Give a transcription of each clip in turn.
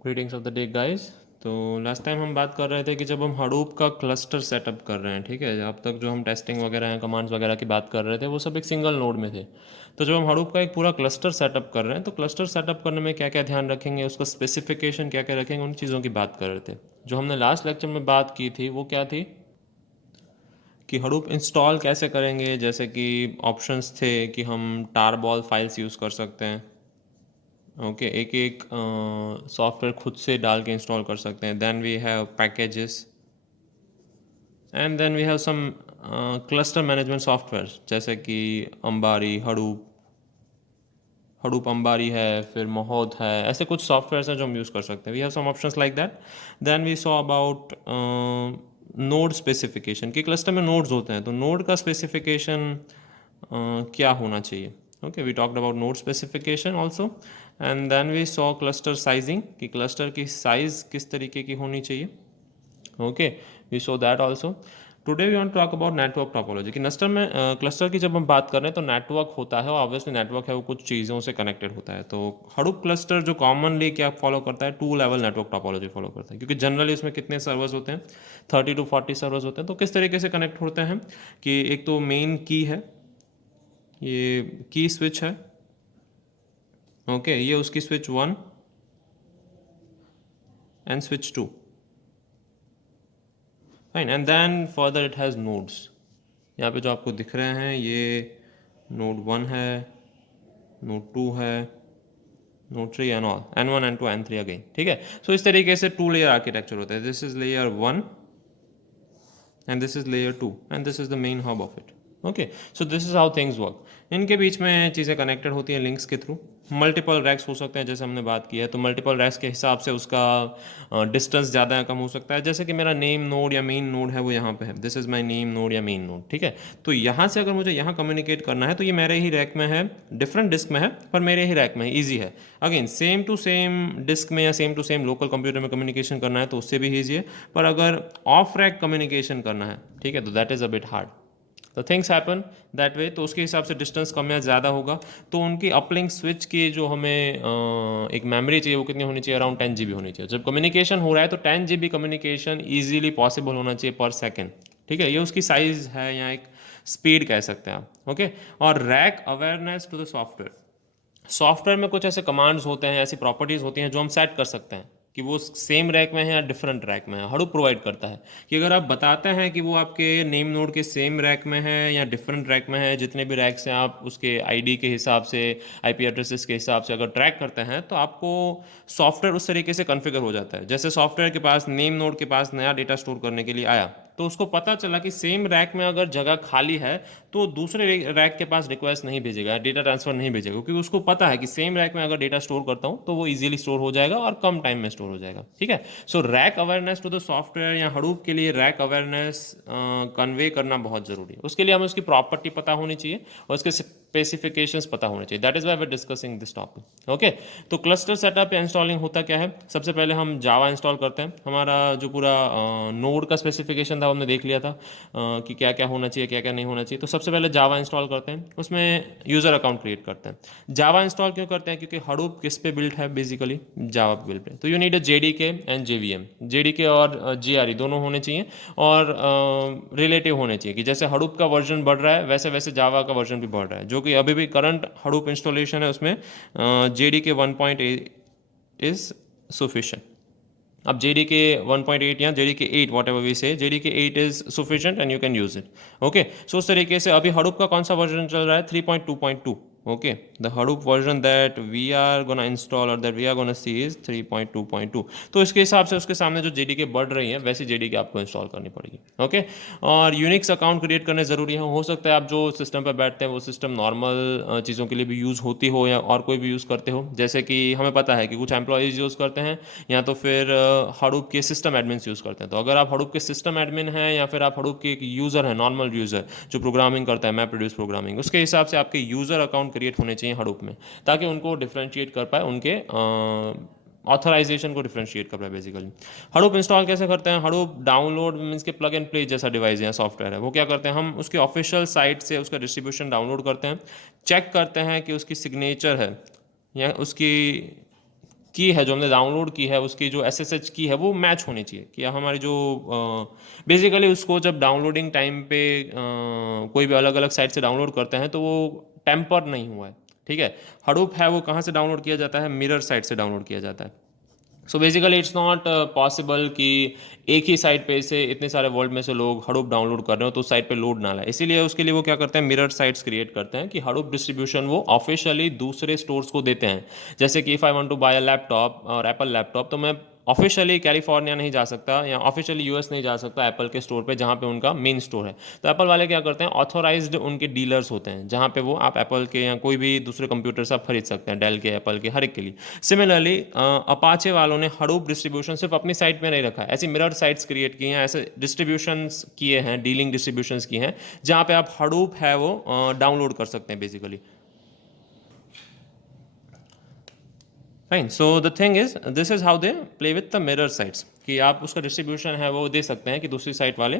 Greetings of the day guys. तो last time हम बात कर रहे थे कि जब हम हडूप का क्लस्टर सेटअप कर रहे हैं, ठीक है, अब तक जो हम टेस्टिंग वगैरह हैं, कमांड्स वगैरह की बात कर रहे थे, वो सब एक सिंगल नोड में थे। तो जब हम हडूप का एक पूरा क्लस्टर सेटअप कर रहे हैं, तो क्लस्टर सेटअप करने में क्या क्या ध्यान रखेंगे, उसका स्पेसिफिकेशन क्या क्या रखेंगे, उन चीज़ों की बात कर रहे थे। जो हमने लास्ट लेक्चर में बात की थी वो क्या थी कि हडूप इंस्टॉल कैसे करेंगे। जैसे कि ऑप्शंस थे कि हम टारबॉल फाइल्स यूज़ कर सकते हैं। ओके, एक एक सॉफ्टवेयर खुद से डाल के इंस्टॉल कर सकते हैं। Then we have packages and then we have some cluster management software जैसे कि अंबारी, हडूप, हडूप अंबारी है, फिर महोद है। ऐसे कुछ सॉफ्टवेयर हैं जो हम यूज़ कर सकते हैं। We have some options like that. Then we saw about node specification कि क्लस्टर में नोड्स होते हैं, तो नोड का स्पेसिफिकेशन क्या होना चाहिए। Okay, we talked about node specification also. And then we saw cluster sizing कि क्लस्टर की साइज़ किस तरीके की होनी चाहिए। Okay, we saw that also. Today we want to talk about network topology कि क्लस्टर में क्लस्टर की जब हम बात कर रहे हैं तो नेटवर्क होता है, और ऑब्वियसली नेटवर्क है वो कुछ चीज़ों से कनेक्टेड होता है। तो हडूप क्लस्टर जो कॉमनली क्या फॉलो करता है, two level network topology follow करता है, क्योंकि जनरली इसमें कितने सर्वर्स होते हैं, 30 to 40 सर्वर्स होते हैं। तो किस तरीके से कनेक्ट होते हैं कि एक तो मेन की है, ये की स्विच है। ओके, ये उसकी switch 1 and switch 2, fine. And then further it has nodes. यहाँ पे जो आपको दिख रहे हैं ये नोड 1 है, नोड 2 है, node 3 and all, N1 N2 N3 again, ठीक है। सो इस तरीके से टू लेयर आर्किटेक्चर होता है। This is layer 1 and this is layer 2 and this is the main hub of it. Okay, so this is how things work. इनके बीच में चीज़ें कनेक्टेड होती हैं लिंक्स के थ्रू। मल्टीपल रैक्स हो सकते हैं, जैसे हमने बात की है, तो मल्टीपल रैक्स के हिसाब से उसका डिस्टेंस ज़्यादा या कम हो सकता है। जैसे कि मेरा नेम नोड या मेन नोड है वो यहाँ पे है, this is my name node या मेन नोड, ठीक है। तो यहाँ से अगर मुझे यहाँ कम्युनिकेट करना है तो ये मेरे ही रैक में है, डिफरेंट डिस्क में है पर मेरे ही रैक में है, ईजी है। Again same to same disk में या same to same local computer में कम्युनिकेशन करना है तो उससे भी ईजी है। पर अगर ऑफ रैक कम्युनिकेशन करना है, ठीक है, तो that is a bit hard. तो थिंग्स हैपन दैट वे। तो उसके हिसाब से डिस्टेंस कम या ज़्यादा होगा। तो उनकी अपलिंक स्विच की जो हमें एक मेमोरी चाहिए वो कितनी होनी चाहिए, अराउंड 10 GB होनी चाहिए। जब कम्युनिकेशन हो रहा है तो 10 GB कम्युनिकेशन ईजिली पॉसिबल होना चाहिए पर सेकेंड, ठीक है। ये उसकी साइज़ है या एक स्पीड कह सकते हैं आप। ओके, और rack awareness to the software. Software में कुछ ऐसे कमांड्स होते हैं, ऐसी प्रॉपर्टीज़ होती हैं जो हम सेट कर सकते हैं कि वो सेम रैक में है या डिफरेंट रैक में है। हडूप प्रोवाइड करता है कि अगर आप बताते हैं कि वो आपके नेम नोड के सेम रैक में है या डिफरेंट रैक में है, जितने भी रैक्स हैं आप उसके आईडी के हिसाब से, आईपी एड्रेसेस के हिसाब से अगर ट्रैक करते हैं तो आपको सॉफ्टवेयर उस तरीके से कॉन्फ़िगर हो जाता है। जैसे सॉफ्टवेयर के पास नेम नोड के पास नया डेटा स्टोर करने के लिए आया तो उसको पता चला कि सेम रैक में अगर जगह खाली है तो दूसरे रैक के पास रिक्वेस्ट नहीं भेजेगा, डेटा ट्रांसफर नहीं भेजेगा, क्योंकि उसको पता है कि सेम रैक में अगर डेटा स्टोर करता हूं तो वो इजीली स्टोर हो जाएगा और कम टाइम में स्टोर हो जाएगा, ठीक है। So rack awareness to the software या हडूप के लिए रैक अवेयरनेस कन्वे करना बहुत जरूरी है। उसके लिए हमें उसकी प्रॉपर्टी पता होनी चाहिए और उसके स्पेसिफिकेशंस पता होने चाहिए। That is why we are discussing this topic. Okay, तो क्लस्टर सेटअप या इंस्टॉलिंग होता क्या है, सबसे पहले हम जावा इंस्टॉल करते हैं। हमारा जो पूरा नोड का स्पेसिफिकेशन था हमने देख लिया था कि क्या क्या होना चाहिए, क्या क्या नहीं होना चाहिए। तो सबसे पहले जावा इंस्टॉल करते हैं, उसमें यूज़र अकाउंट क्रिएट करते हैं। जावा इंस्टॉल क्यों करते हैं, क्योंकि हडूप किस पे बिल्ट है, बेसिकली जावा पे बिल्ट है। तो you need a JDK and JVM. JDK और जीआरई दोनों होने चाहिए और रिलेटिव होने चाहिए कि जैसे हडूप का वर्जन बढ़ रहा है वैसे वैसे जावा का वर्जन भी बढ़ रहा है। जो कि अभी भी करंट हडूप इंस्टॉलेशन है उसमें जेडीके 1.8 इज सफिशिएंट। अब JDK 1.8 या JDK 8 whatever we say, JDK 8 is sufficient and you can use it. Okay, so उस तरीके से अभी हडूप का कौन सा वर्जन चल रहा है, 3.2.2। Okay, the Hadoop version that we are gonna install और that we are gonna see is 3.2.2। तो इसके हिसाब से उसके सामने जो JDK बढ़ रही है वैसी JDK आपको इंस्टॉल करनी पड़ेगी। ओके, और यूनिक्स अकाउंट क्रिएट करने ज़रूरी है। हो सकता है आप जो सिस्टम पर बैठते हैं वो सिस्टम नॉर्मल चीज़ों के लिए भी यूज़ होती हो या और कोई भी यूज़ करते हो। जैसे कि हमें पता है कि कुछ एम्प्लॉयज़ यूज़ करते हैं या तो फिर हडूप के सिस्टम एडमिन यूज़ करते हैं। तो अगर आप हडूप के सिस्टम एडमिन हैं या फिर आप हडूप के एक यूज़र हैं, नॉर्मल यूज़र जो प्रोग्रामिंग करता है, मैं प्रोड्यूस प्रोग्रामिंग, उसके हिसाब से आपके यूज़र अकाउंट क्रिएट होने चाहिए हडूप में, ताकि उनको डिफ्रेंशिएट कर पाए, उनके ऑथराइजेशन को डिफ्रेंशिएट कर पाए बेसिकली। हडूप इंस्टॉल कैसे करते हैं, हडूप डाउनलोड मीन्स के प्लग एंड प्ले जैसा डिवाइस या सॉफ्टवेयर है, वो क्या करते हैं, हम उसके ऑफिशियल साइट से उसका डिस्ट्रीब्यूशन डाउनलोड करते हैं, चेक करते हैं कि उसकी सिग्नेचर है या उसकी की है जो हमने डाउनलोड की है उसकी जो SSH की है वो मैच होनी चाहिए कि हमारी जो बेसिकली उसको जब डाउनलोडिंग टाइम पे कोई भी अलग अलग साइट से डाउनलोड करते हैं तो वो टेम्पर नहीं हुआ है, ठीक है। हडूप है वो कहाँ से डाउनलोड किया जाता है, मिरर साइट से डाउनलोड किया जाता है। So basically it's not possible कि एक ही साइट पे से इतने सारे वर्ल्ड में से लोग हडूप डाउनलोड कर रहे हो तो साइट पे लोड ना लाए, इसीलिए उसके लिए वो क्या करते हैं, मिरर साइट्स क्रिएट करते हैं कि हडूप डिस्ट्रीब्यूशन वो ऑफिशियली दूसरे स्टोर्स को देते हैं। जैसे कि if I want to buy a laptop और एप्पल लैपटॉप, तो मैं ऑफिशियली कैलिफोर्निया नहीं जा सकता या ऑफिशियली यूएस नहीं जा सकता एप्पल के स्टोर पे जहाँ पे उनका मेन स्टोर है। तो एप्पल वाले क्या करते हैं, ऑथोराइज्ड उनके डीलर्स होते हैं जहाँ पे वो आप एप्पल के या कोई भी दूसरे कंप्यूटर से आप खरीद सकते हैं, डेल के, एप्पल के, हर एक के लिए। सिमिलरली अपाचे वालों ने हडूप डिस्ट्रीब्यूशन सिर्फ अपनी साइट में नहीं रखा है, ऐसी मिरर साइट्स क्रिएट की हैं, ऐसे डिस्ट्रीब्यूशंस किए हैं, डीलिंग डिस्ट्रीब्यूशंस किए हैं जहाँ पे आप हडूप है वो डाउनलोड कर सकते हैं basically. Fine, so the thing is this is how they play with the mirror sites कि आप उसका डिस्ट्रीब्यूशन है वो दे सकते हैं कि दूसरी साइट वाले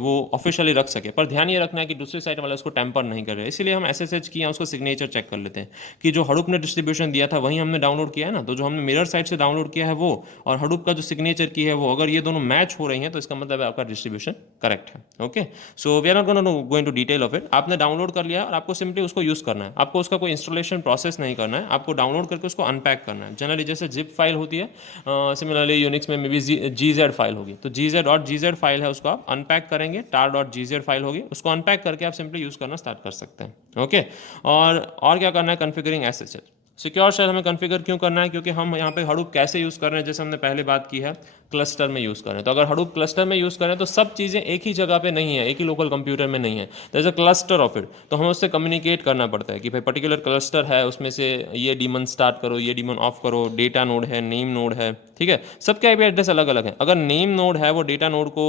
वो ऑफिशियली रख सके, पर ध्यान ये रखना है कि दूसरी साइट वाले उसको टेम्पर नहीं कर रहे। इसीलिए हम SSH किया उसको सिग्नेचर चेक कर लेते हैं कि जो हडूप ने डिस्ट्रीब्यूशन दिया था वही हमने डाउनलोड किया है ना, तो जो हमने मिरर साइट से डाउनलोड किया है वो और हडूप का जो सिग्नेचर की है वो अगर ये दोनों मैच हो रही हैं तो इसका मतलब है आपका डिस्ट्रीब्यूशन करेक्ट है। Okay, so we are not gonna go into detail of it. आपने डाउनलोड कर लिया और आपको सिंपली उसको यूज़ करना है, आपको उसका कोई इंस्टॉलेशन प्रोसेस नहीं करना है, आपको डाउनलोड करके उसको अनपैक करना है। जनरली जैसे जिप फाइल होती है, सिमिलरली यूनिक्स में भी GZ फाइल होगी, तो GZ फाइल है उसको आप अनपैक करेंगे, tar.gz फाइल होगी, उसको अनपैक करके आप सिंपली यूज़ करना स्टार्ट कर सकते हैं। ओके, और क्या करना है, कॉन्फ़िगरिंग SSH। सिक्योर शेल हमें कॉन्फ़िगर क्यों करना है, क्योंकि हम यहाँ पे हडूप कैसे यूज़ कर रहे हैं, जैसे हमने पहले बात की है क्लस्टर में यूज़ कर रहे हैं। तो अगर हडूप क्लस्टर में यूज़ करें तो सब चीज़ें एक ही जगह पे नहीं है, एक ही लोकल कंप्यूटर में नहीं है, there is a cluster of it. तो हमें उससे कम्युनिकेट करना पड़ता है कि भाई पर्टिकुलर क्लस्टर है, उसमें से ये डीमन स्टार्ट करो, ये डीमन ऑफ करो, डेटा नोड है, नेम नोड है, ठीक है। सबके IP एड्रेस अलग अलग है। अगर नेम नोड है वो डेटा नोड को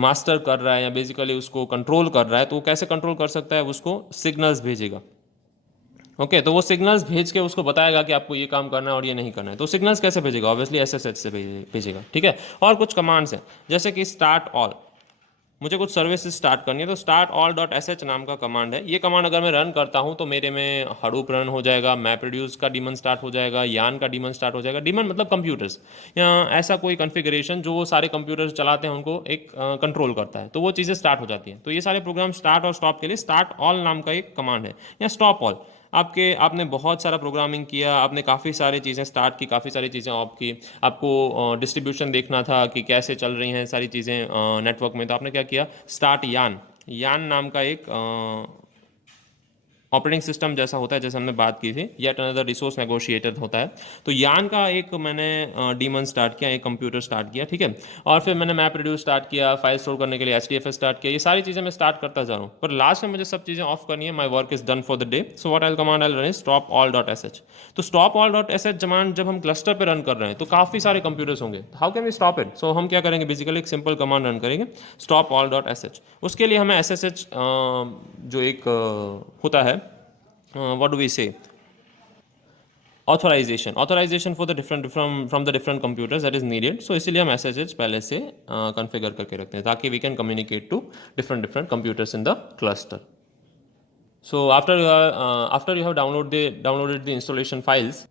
मास्टर कर रहा है या बेसिकली उसको कंट्रोल कर रहा है, तो वो कैसे कंट्रोल कर सकता है, उसको सिग्नल्स भेजेगा। ओके, तो वो सिग्नल्स भेज के उसको बताएगा कि आपको ये काम करना है और ये नहीं करना है। तो सिग्नल्स कैसे भेजेगा, ऑब्वियसली SSH से भेजेगा, ठीक है। और कुछ कमांड्स हैं जैसे कि स्टार्ट ऑल, मुझे कुछ सर्विस स्टार्ट करनी है तो start all डॉट sh नाम का कमांड है। ये कमांड अगर मैं रन करता हूँ तो मेरे में हडूप रन हो जाएगा, MapReduce का डीमन स्टार्ट हो जाएगा, यान का डीमन स्टार्ट हो जाएगा। डीमन मतलब कंप्यूटर्स या ऐसा कोई कॉन्फ़िगरेशन जो वो सारे कंप्यूटर्स चलाते हैं उनको एक कंट्रोल करता है, तो वो चीज़ें स्टार्ट हो जाती हैं। तो ये सारे प्रोग्राम स्टार्ट और स्टॉप के लिए स्टार्ट ऑल नाम का एक कमांड है, या स्टॉप ऑल। आपने बहुत सारा प्रोग्रामिंग किया, आपने काफ़ी सारी चीज़ें स्टार्ट की, काफ़ी सारी चीज़ें ऑफ की, आपको डिस्ट्रीब्यूशन देखना था कि कैसे चल रही हैं सारी चीज़ें नेटवर्क में, तो आपने क्या किया, स्टार्ट यान नाम का एक ऑपरेटिंग सिस्टम जैसा होता है, जैसे हमने बात की थी, येट अनदर रिसोर्स नेगोशिएटर होता है। तो यान का एक मैंने डीमन स्टार्ट किया, एक कंप्यूटर स्टार्ट किया, ठीक है। और फिर मैंने मैप रिड्यूस स्टार्ट किया, फाइल स्टोर करने के लिए HDFS स्टार्ट किया। ये सारी चीज़ें मैं स्टार्ट करता जा रहा हूँ, पर लास्ट में मुझे सब चीज़ें ऑफ करनी है। My work is done for the day, so what I command I run is stop all dot SH। तो stop all dot SH command जब हम क्लस्टर पर रन कर रहे हैं तो काफ़ी सारे कंप्यूटर्स होंगे, how can we stop it. So हम क्या करेंगे, बेसिकली एक सिंपल कमांड रन करेंगे, स्टॉप ऑल डॉट SH। उसके लिए हमें SSH जो एक होता है, what do we say, authorization for the different from the different computers that is needed। so इसलिए हम SSH पहले से कॉन्फ़िगर करके रखते हैं ताकि we can communicate to different computers in the cluster। so after you have downloaded the installation files,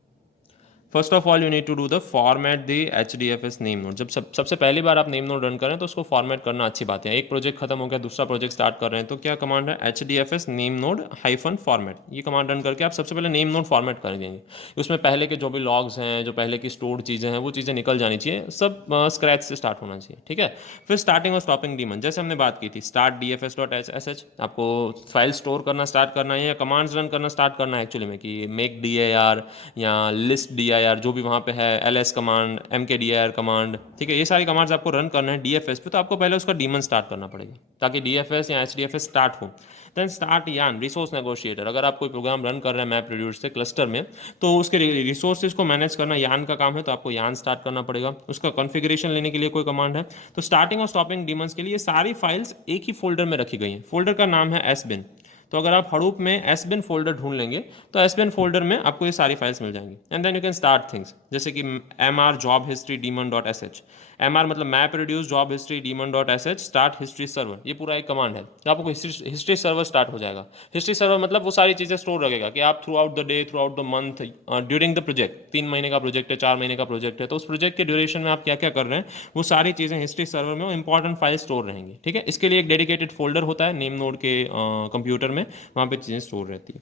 first of all you need to do the format the HDFS name node. जब सबसे पहली बार आप name node run करें तो उसको format करना अच्छी बात है। एक प्रोजेक्ट खत्म हो गया, दूसरा प्रोजेक्ट स्टार्ट कर रहे हैं, तो क्या कमांड है, HDFS name node hyphen format. ये कमांड रन करके आप सबसे पहले नेम नोड फॉर्मेट कर देंगे। उसमें पहले के जो भी लॉग्स हैं, जो पहले की स्टोर्ड चीज़ें हैं, वो चीज़ें निकल जानी चाहिए, सब स्क्रैच से स्टार्ट होना चाहिए, ठीक है। फिर स्टार्टिंग और स्टॉपिंग डीमन, जैसे हमने बात की थी, स्टार्ट DFS.sh, आपको फाइल स्टोर करना स्टार्ट करना है या कमांड्स रन करना स्टार्ट करना है एक्चुअली में, कि मेक DIR या लिस्ट DIR जो भी वहाँ पे है, LS कमांड, MKDIR कमांड, ठीक है। ये सारी कमांड्स आपको रन करना है DFS पे, तो आपको पहले उसका डीमन स्टार्ट करना पड़ेगा ताकि DFS या HDFS स्टार्ट हो। देन स्टार्ट यान रिसोर्स नेगोशिएटर, अगर आप कोई प्रोग्राम रन कर रहे हैं मैप रिड्यूस से क्लस्टर में, तो उसके रिसोर्सेज को मैनेज करना यान का काम है, तो आपको यान स्टार्ट करना पड़ेगा। उसका कॉन्फ़िगरेशन लेने के लिए कोई कमांड है, तो स्टार्टिंग और स्टॉपिंग डीमंस के लिए सारी फाइल्स एक ही फोल्डर में रखी गई हैं। फोल्डर का नाम है SBin। तो अगर आप हडूप में SBin फोल्डर ढूंढ लेंगे तो SBin फोल्डर में आपको ये सारी फाइल्स मिल जाएंगी, and then you can start things, जैसे कि mr job history daemon.sh। MR मतलब map reduce job history daemon dot S H start history server, ये पूरा एक कमांड है, तो आपको हिस्ट्री सर्वर स्टार्ट हो जाएगा। हिस्ट्री सर्वर मतलब वो सारी चीज़ें स्टोर रखेगा कि आप through out the day, through out the month, during the project, 3 महीने का प्रोजेक्ट है, 4 महीने का प्रोजेक्ट है, तो उस प्रोजेक्ट के ड्यूरेशन में आप क्या क्या कर रहे हैं वो सारी चीज़ें हिस्ट्री सर्वर में वो इंपॉर्टेंट फाइल स्टोर रहेंगी। ठीक है, इसके लिए एक डेडिकेटेड फोल्डर होता है नेम नोड के कंप्यूटर में, वहाँ पे चीज़ें स्टोर रहती है।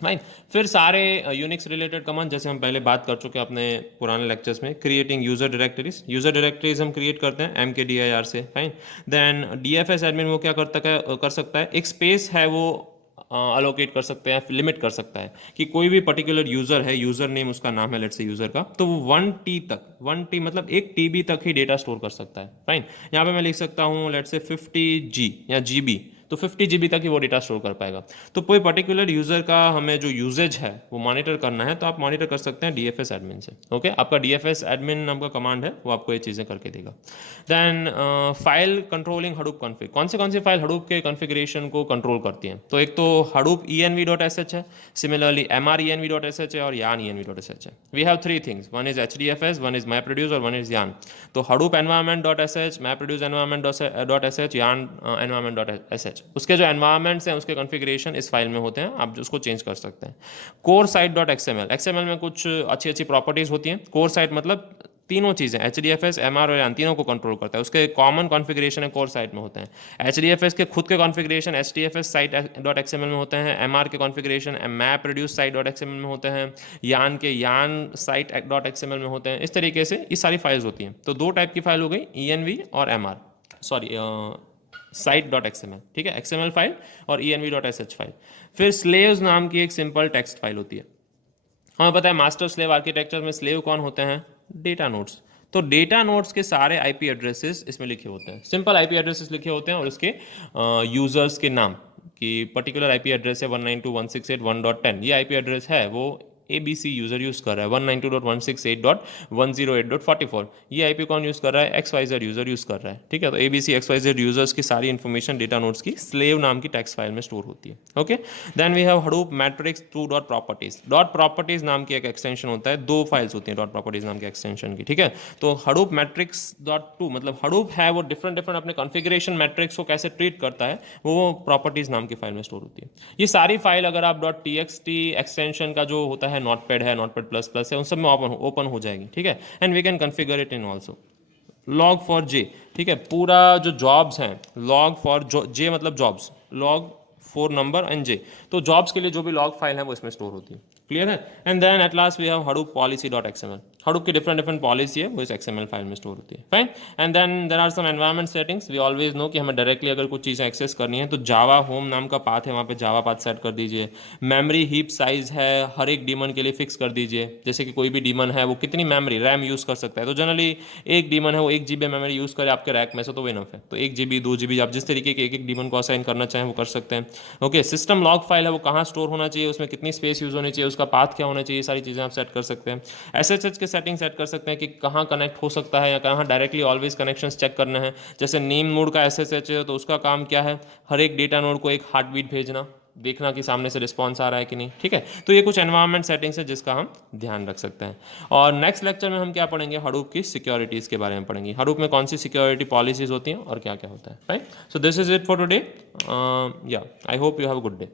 फाइन। फिर सारे यूनिक्स रिलेटेड कमांड जैसे हम पहले बात कर चुके हैं अपने पुराने लेक्चर्स में, क्रिएटिंग यूजर डायरेक्टरीज हम क्रिएट करते हैं MKDIR से। फाइन। देन DFS एडमिन वो क्या कर सकता है, एक स्पेस है वो अलोकेट कर सकते हैं, लिमिट कर सकता है कि कोई भी पर्टिकुलर यूज़र है, यूज़र नेम उसका नाम है लेट्स से यूज़र का, तो वो 1 T तक, 1 T मतलब 1 TB तक ही डेटा स्टोर कर सकता है। फाइन। यहाँ पे मैं लिख सकता हूँ लेट्स से 50G या GB, तो 50 GB तक ही वो डेटा स्टोर कर पाएगा। तो कोई पर्टिकुलर यूज़र का हमें जो यूजेज है वो मॉनिटर करना है, तो आप मॉनिटर कर सकते हैं DFS एडमिन से। ओके, आपका DFS एडमिन नाम का कमांड है, वो आपको ये चीज़ें करके देगा। Then file controlling Hadoop config, कौन सी फाइल हडूप के कॉन्फ़िगरेशन को कंट्रोल करती हैं, तो एक तो हडूप env.sh है, सिमिलरली MR env.sh है और yarn env.sh है। We have 3 things, one is HDFS, one is MapReduce और वन इज yarn। तो Hadoop environment.sh, MapReduce environment.sh, yarn environment.sh, उसके जो एनवायरमेंट्स हैं उसके कॉन्फ़िगरेशन इस फाइल में होते हैं, आप उसको चेंज कर सकते हैं। कोर साइट डॉट XML में कुछ अच्छी अच्छी प्रॉपर्टीज़ होती हैं। कोर साइट मतलब तीनों चीज़ें HDFS, MR और यान तीनों को कंट्रोल करता है, उसके कॉमन कॉन्फ़िगरेशन है कोर साइट में होते हैं। HDFS के खुद के configuration HDFS site dot XML में होते हैं, MR के configuration map reduce site dot XML में होते हैं, यान के यान साइट डॉट XML में होते हैं। इस तरीके से ये सारी फाइल्स होती हैं। तो 2 टाइप की फाइल हो गई, ENV और MR, sorry site dot XML। ठीक है, XML फाइल और env.sh फाइल। फिर स्लेव्स नाम की एक सिंपल टेक्स्ट फाइल होती है। हमें पता है मास्टर स्लेव आर्किटेक्चर में स्लेव कौन होते हैं, डेटा नोड्स। तो डेटा नोड्स के सारे IP एड्रेसेस इसमें लिखे होते हैं, सिंपल IP एड्रेसेस लिखे होते हैं और उसके यूजर्स के नाम कि पर्टिकुलर IP एड्रेस है 192.168.1.10, ये IP एड्रेस है वो ABC यूज़र यूज़ कर रहा है, 192.168.108.44, ये IP कौन यूज़ कर रहा है, XYZ यूज़र यूज़ कर रहा है। ठीक है, तो ABC XYZ यूज़र्स की सारी इन्फॉर्मेशन डेटा नोड्स की स्लेव नाम की टेक्स्ट फाइल में स्टोर होती है। Okay, then we have Hadoop metrics 2.properties। Dot properties नाम की एक एक्सटेंशन होता है, 2 फाइल्स होती हैं डॉट प्रॉपर्टीज नाम के एक्सटेंशन की। ठीक है, तो हडूप मैट्रिक्स डॉट 2 मतलब हडूप है वो डिफरेंट अपने कॉन्फ़िगरेशन मैट्रिक्स को कैसे ट्रीट करता है, वो प्रॉपर्टीज नाम की फाइल में स्टोर होती है। ये सारी फाइल अगर आप .txt एक्सटेंशन का जो होता है, नोटपैड है, नोटपैड प्लस प्लस है, उन सब में ओपन हो जाएगी। ठीक है, and we can configure it in also log for J. ठीक है, पूरा जो जॉब्स हैं, लॉग फॉर जे मतलब jobs, log for number and J, तो जॉब्स के लिए जो भी लॉग फाइल है वो इसमें स्टोर होती है। क्लियर है। And then at last we have Hadoop policy dot XML, Hadoop की डिफरेंट पॉलिसी है वो इस XML फाइल में स्टोर होती है। Fine. And then there are some environment settings. We always know कि हमें डायरेक्टली अगर कुछ चीज़ें एक्सेस करनी है तो जावा होम नाम का पाथ है, वहाँ पे जावा पाथ सेट कर दीजिए। मेमोरी हीप साइज है हर एक डीमन के लिए फिक्स कर दीजिए, जैसे कि कोई भी डीमन है वो कितनी मेमोरी रैम यूज़ कर सकता है, तो जनरली एक डीमन है वो 1 GB मेमोरी यूज़ करे आपके रैक में से तो वो इनफ है, तो 1 GB 2 GB आप जिस तरीके के एक डीमन को असाइन करना चाहें वो कर सकते हैं। ओके, सिस्टम लॉग फाइल है वो कहाँ स्टोर होना चाहिए, उसमें कितनी स्पेस यूज़ होनी चाहिए, उसका पाथ क्या होना चाहिए, सारी चीज़ें आप सेट कर सकते हैं। SSH के सेटिंग सेट कर सकते हैं कि कहाँ कनेक्ट हो सकता है या कहाँ डायरेक्टली ऑलवेज कनेक्शंस चेक करना है। जैसे नेम नोड का SSH है तो उसका काम क्या है, हर एक डेटा नोड को एक हार्ट बीट भेजना, देखना कि सामने से रिस्पॉन्स आ रहा है कि नहीं। ठीक है, तो ये कुछ एनवायरनमेंट सेटिंग्स है जिसका हम ध्यान रख सकते हैं। और नेक्स्ट लेक्चर में हम क्या पढ़ेंगे, हडूप की सिक्योरिटीज़ के बारे में पढ़ेंगे, हडूप में कौन सी सिक्योरिटी पॉलिसीज होती हैं और क्या क्या होता है। Right, so this is it for today. Yeah I hope you have a good day.